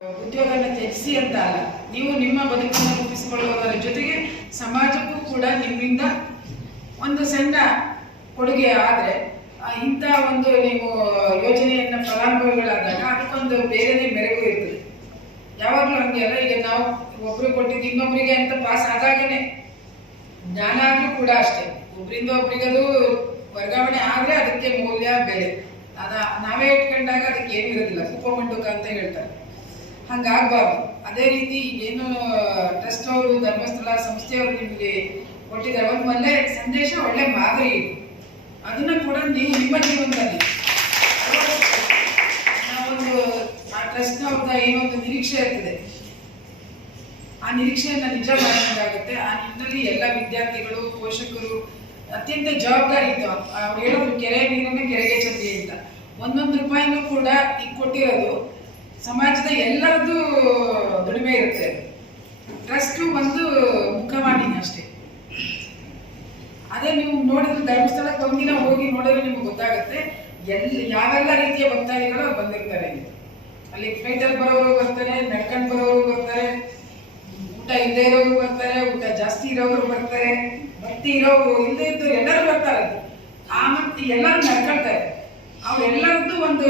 ಉದ್ಯೋಗನ ತ್ಯಜಿಸಿ ಅಂತ ಅಲ್ಲ. ನೀವು ನಿಮ್ಮ ಬದುಕನ್ನು ರೂಪಿಸಿಕೊಳ್ಳುವುದರ ಜೊತೆಗೆ ಸಮಾಜಕ್ಕೂ ಕೂಡ ನಿಮ್ಮಿಂದ ಒಂದು ಸಣ್ಣ ಕೊಡುಗೆ ಆದರೆ ಇಂಥ ಒಂದು ನೀವು ಯೋಜನೆಯನ್ನ ಫಲಾನುಭವಿಗಳಾದಾಗ ಅದಕ್ಕೊಂದು ಬೇರೆನೇ ಮೆರಗು ಇರ್ತದೆ. ಯಾವಾಗಲೂ ಹಂಗೆ ಅಲ್ಲ? ಈಗ ನಾವು ಒಬ್ರು ಕೊಟ್ಟಿದ್ದು ಇನ್ನೊಬ್ಬರಿಗೆ ಅಂತ ಪಾಸ್ ಆದಾಗನೇ. ಜ್ಞಾನ ಆದರೂ ಕೂಡ ಅಷ್ಟೇ. ಒಬ್ರಿಂದ ಅದು ವರ್ಗಾವಣೆ ಆದರೆ ಅದಕ್ಕೆ ಮೌಲ್ಯ, ಬೆಲೆ. ಅದ ನಾವೇ ಇಟ್ಕೊಂಡಾಗ ಅದಕ್ಕೆ ಏನು ಇರೋದಿಲ್ಲ ಕುಪ್ಪಮಂಡುಕ ಅಂತ ಹೇಳ್ತಾರೆ. ಹಂಗಾಗ್ಬಾರ್ದು. ಅದೇ ರೀತಿ ಏನು ಟ್ರಸ್ಟ್ ಅವರು, ಧರ್ಮಸ್ಥಳ ಸಂಸ್ಥೆಯವರು ನಿಮಗೆ ಕೊಟ್ಟಿದ್ದಾರೆ. ಒಂದು ಒಳ್ಳೆ ಸಂದೇಶ, ಒಳ್ಳೆ ಮಾದರಿ ಇದೆ. ಅದನ್ನ ಕೂಡ ನೀವು ನಿಮ್ಮ ಜೀವನದಲ್ಲಿ. ನಾವೊಂದು, ಆ ಟ್ರಸ್ಟ್ನವ್ರದ ಏನೊಂದು ನಿರೀಕ್ಷೆ ಇರ್ತದೆ. ಆ ನಿರೀಕ್ಷೆಯನ್ನ ನಿಜ ಮಾಡಬೇಕಾಗುತ್ತೆ ಆ ನಿಟ್ಟಿನಲ್ಲಿ ಎಲ್ಲ ವಿದ್ಯಾರ್ಥಿಗಳು, ಪೋಷಕರು ಅತ್ಯಂತ ಜವಾಬ್ದಾರಿ ಇತ್ತು ಅವ್ರು ಹೇಳೋದು ಕೆರೆ ನೀರನ್ನ ಕೆರೆಗೆ ಚಂದಿ ಅಂತ ಒಂದೊಂದು ರೂಪಾಯಿನೂ ಕೂಡ ಈಗ ಕೊಟ್ಟಿರೋದು ಸಮಾಜದ ಎಲ್ಲರದ್ದು ದುಡಿಮೆ ಇರುತ್ತೆ. ಟ್ರಸ್ಟ್ ಒಂದು ಮುಖವಾಣಿ ಅಷ್ಟೇ. ಅದೇ ನೀವು ನೋಡಿದ್ರೆ ಧರ್ಮಸ್ಥಳಕ್ಕೆ ಒಂದಿನ ಹೋಗಿ ನೋಡಿದ್ರೆ ನಿಮ್ಗೆ ಗೊತ್ತಾಗುತ್ತೆ ಎಲ್ಲಿ ಯಾವೆಲ್ಲ ರೀತಿಯ ಭಕ್ತಾದಿಗಳು ಬಂದಿರ್ತಾರೆ. ಅಲ್ಲಿ ಫ್ಲೈಟಲ್ಲಿ ಬರೋರು ಬರ್ತಾರೆ, ನಡ್ಕೊಂಡು ಬರೋರು ಬರ್ತಾರೆ, ಊಟ ಇಲ್ಲದೆ ಇರೋರು ಬರ್ತಾರೆ, ಊಟ ಜಾಸ್ತಿ ಇರೋರು ಬರ್ತಾರೆ, ಭಕ್ತಿ ಇರೋರು ಇಲ್ಲದೆ ಇದ್ದವ್ರು ಎಲ್ಲರೂ ಬರ್ತಾರೆ. ಆ ಮತ್ತೆ ಎಲ್ಲರೂ ನಡ್ಕೊಳ್ತಾರೆ. ಅವ್ರೆಲ್ಲರದ್ದು ಒಂದು